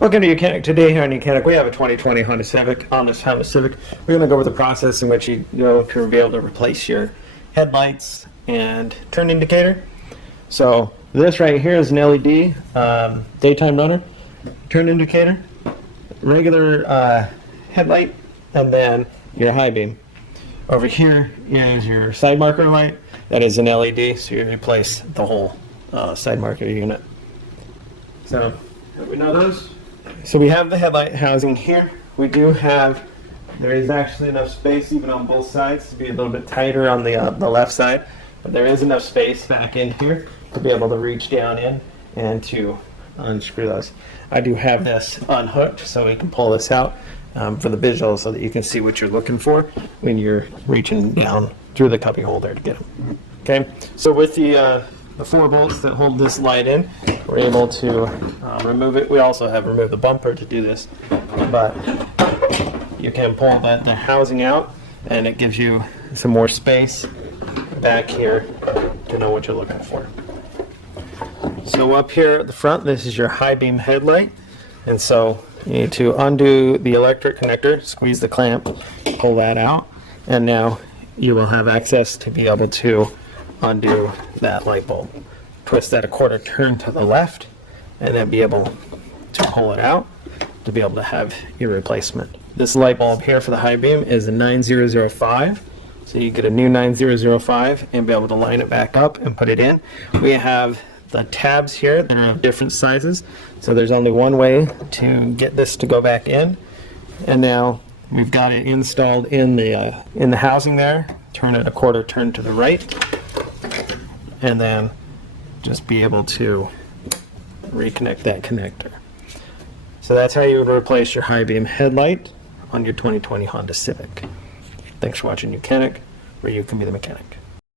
Welcome to YOUCANIC. Today here on YOUCANIC we have a 2020 Honda Civic. Honda Civic. We're going to go over the process in which you go to be able to replace your headlights and turn indicator. So this right here is an LED daytime runner, turn indicator, regular headlight, and then your high beam. Over here is your side marker light. That is an LED, so you replace the whole side marker unit. So we know those. So we have the headlight housing here. We do have, there is actually enough space even on both sides to be a little bit tighter on the left side, but there is enough space back in here to be able to reach down in and to unscrew those. I do have this unhooked so we can pull this out for the visual so that you can see what you're looking for when you're reaching down through the cubby holder to get them. Okay, so with the 4 bolts that hold this light in, we're able to remove it. We also have removed the bumper to do this, but you can pull the housing out and it gives you some more space back here to know what you're looking for. So up here at the front, this is your high beam headlight, and so you need to undo the electric connector, squeeze the clamp, pull that out, and now you will have access to be able to undo that light bulb. Twist that a quarter turn to the left and then be able to pull it out to be able to have your replacement. This light bulb here for the high beam is a 9005, so you get a new 9005 and be able to line it back up and put it in. We have the tabs here that are of different sizes, so there's only one way to get this to go back in, and now we've got it installed in the housing there. Turn it a quarter turn to the right, and then just be able to reconnect that connector. So that's how you would replace your high beam headlight on your 2020 Honda Civic. Thanks for watching YOUCANIC, where you can be the mechanic.